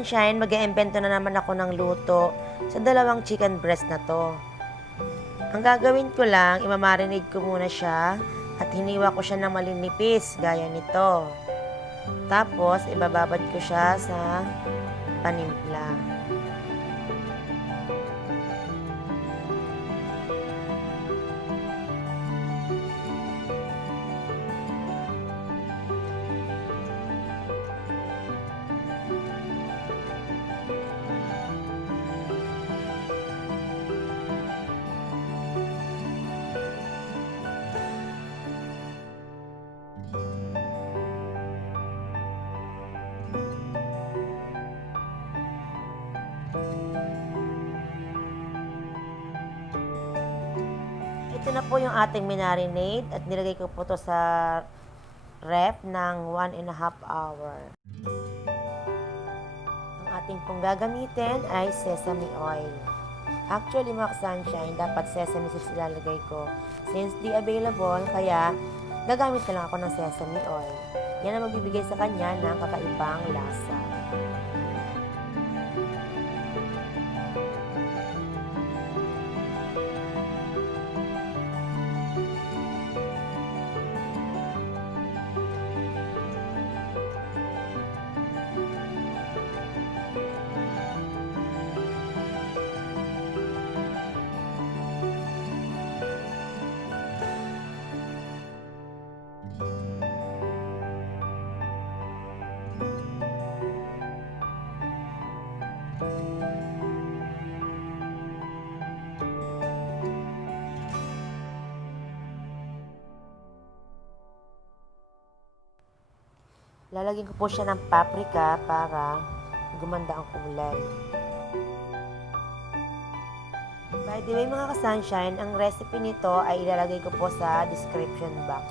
ka-sunshine, mag-iimbento na naman ako ng luto sa dalawang chicken breast na to. Ang gagawin ko lang, imamarinate ko muna siya at hiniwa ko siya ng malinipis gaya nito. Tapos, ibababad ko siya sa panimpla. Ito na po yung ating minarinade at nilagay ko po to sa ref ng 1.5 hour. Ang ating pong gagamitin ay sesame oil. Actually mga sunshine, dapat sesame seeds ilalagay ko. Since di available, kaya gagamit na lang ako ng sesame oil. Yan ang magbibigay sa kanya ng kakaibang lasa. Lalagyan ko po siya ng paprika para gumanda ang kulay. By the way mga ka-sunshine, ang recipe nito ay ilalagay ko po sa description box.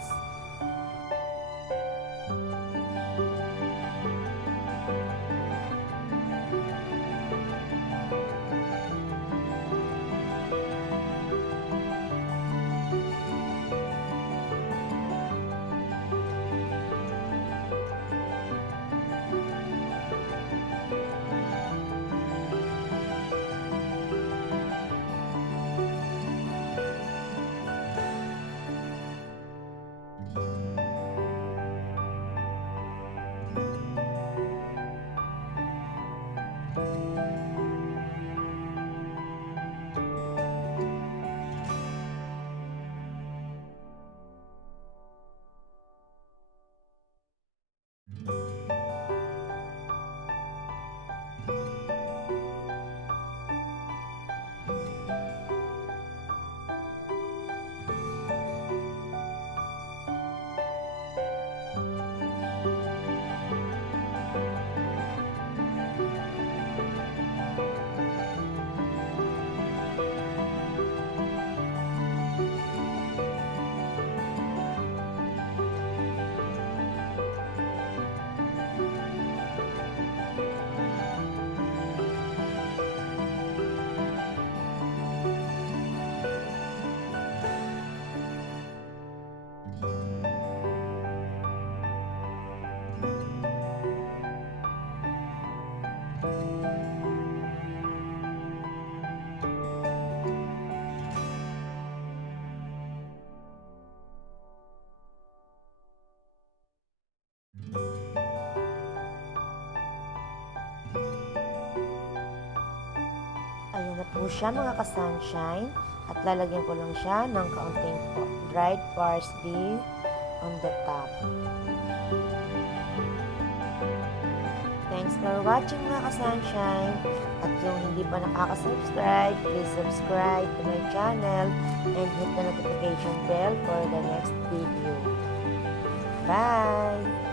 Ayan na po siya mga ka-sunshine at lalagyan ko lang siya ng kaunting dried parsley on the top. Thanks for watching mga ka-sunshine, at yung hindi pa nakaka-subscribe, please subscribe to my channel and hit the notification bell for the next video. Bye!